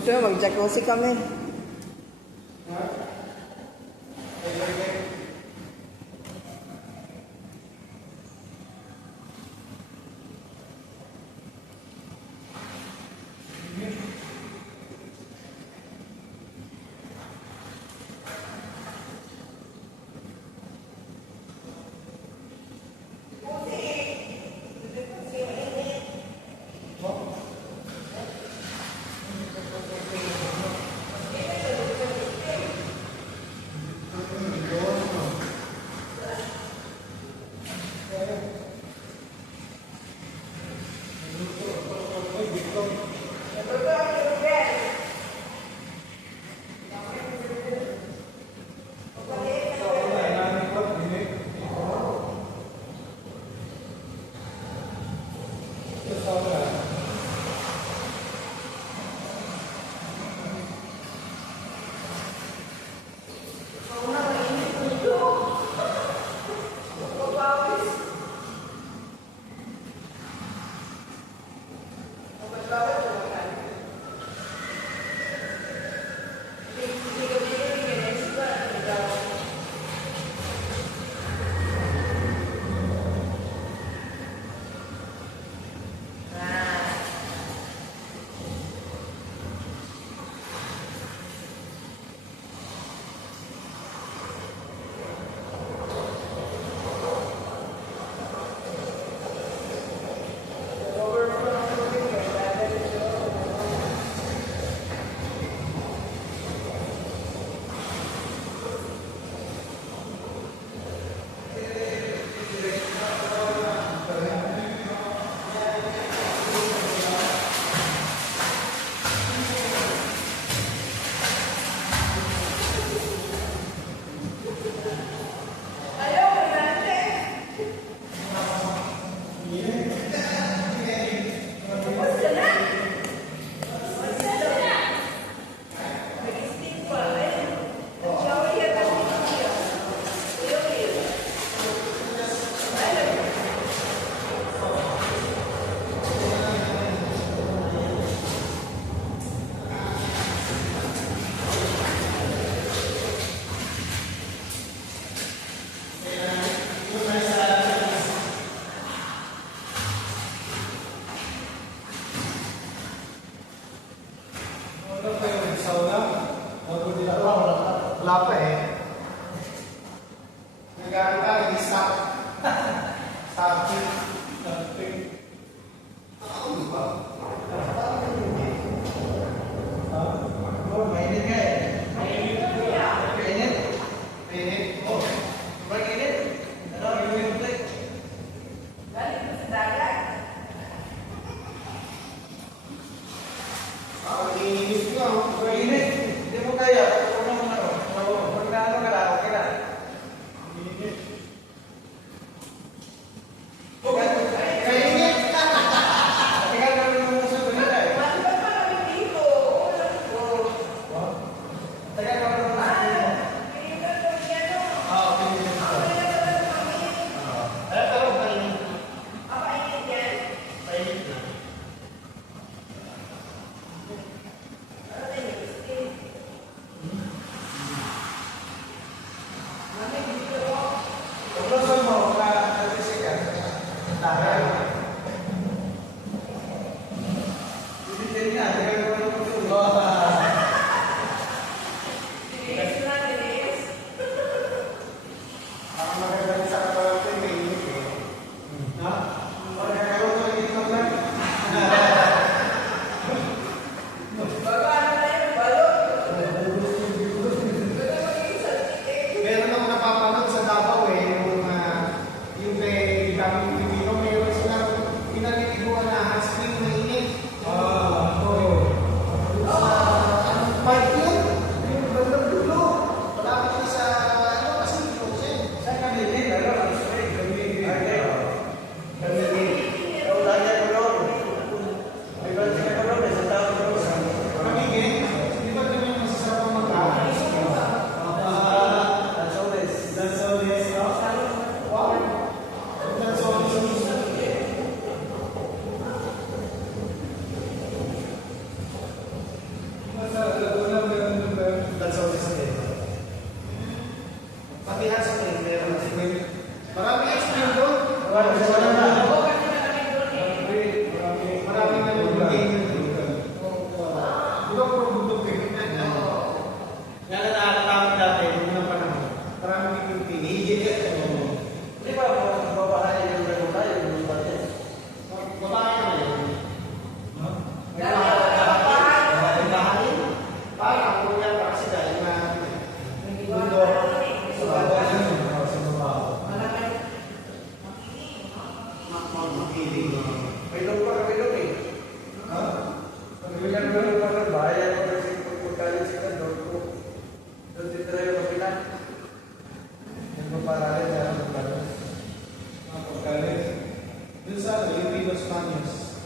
Gusto mo mag-jacuzzi kami? Wala pa eh. Nag-aaral ka, isa. Sabi. Ano ba? Mainit nga eh. Mainit? Mainit? Oh. Mainit? Ano? Mainit? Galing ko sa dagat. Mainit nga. Mainit. Hindi mo kaya. naman, bahayan ko kasi pag-college ka, doon titira yung kapila. Yung paparalin na pag-college. Pagkalit. Dun sa yung Pilos Manos.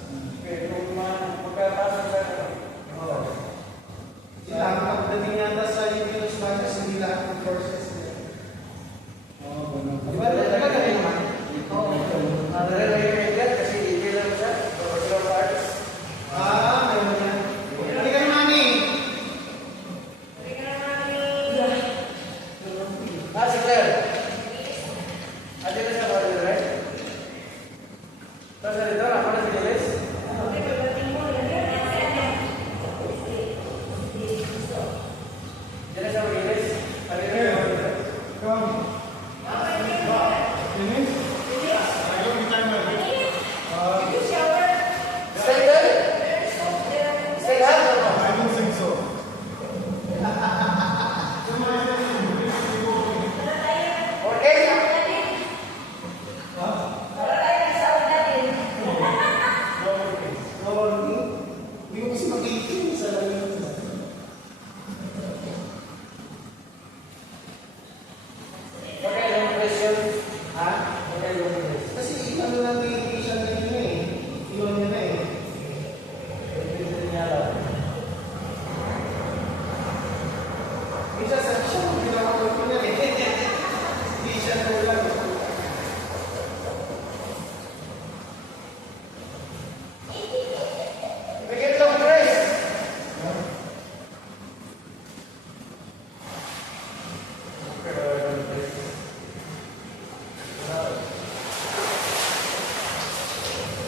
Okay, kung magkapasok sa oo. Sila ang pagdating yata sa yung Pilos Manos, hindi lahat ng courses nila. Oo, ganun. Di ba galing man? Oo. Madali lang yung edad kasi ibilang siya. Professional arts. Meron yan. Hindi kayo mani. Si Claire. Ate na siya ba rin, right? Tapos dito, ako na si Lilis. Diyan na siya mag-Lilis. Ate na siya mag-Lilis. Come. Finish? I don't time my Stay there? Stay there? I don't think so. Okay? Hindi ko kasi mag-18 sa lalim. Okay, yung question. Ha? Okay, yung question. Kasi ano lang yung siya na yun eh. Iwan niya na eh. Question niya lang. Minsan sa siya, pinakawal ko niya eh. Hindi siya na lang. Bigyan lang, Chris.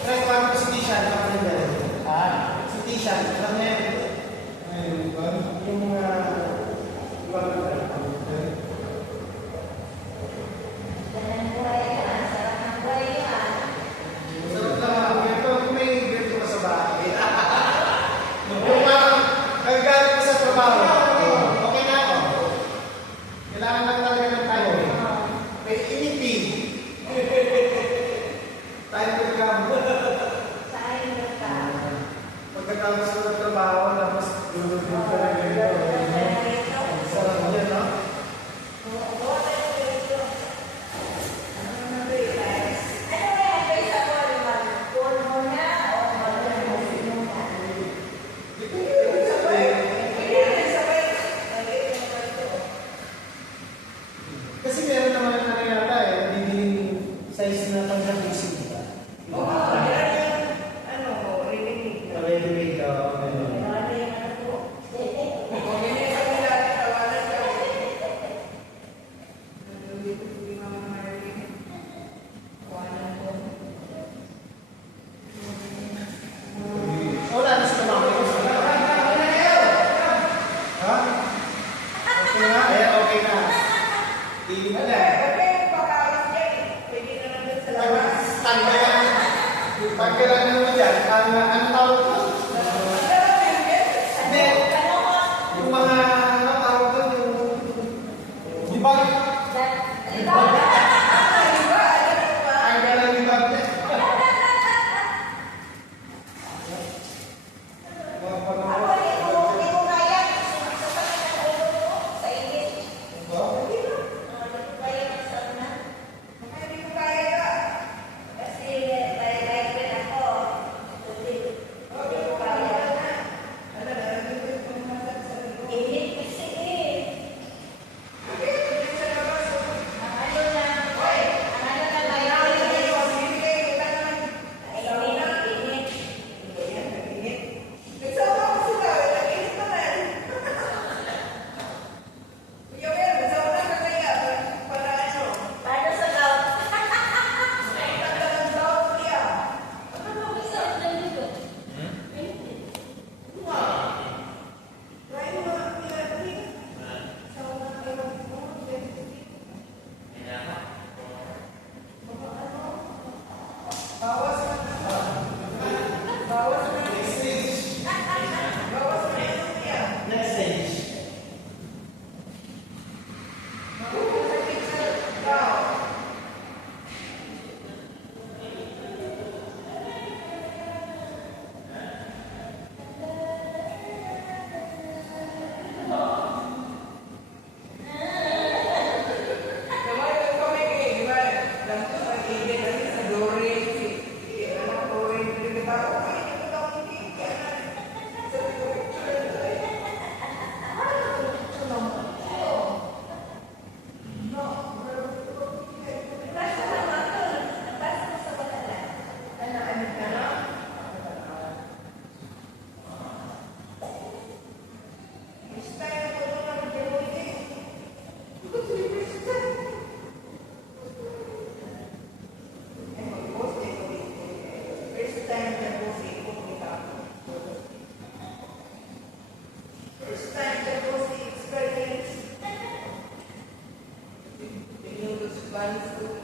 Kaya paano ko si Tishan, paano niya yan? Ha? Si Tishan, paano niya yan? Ayun, yung mga ibang science to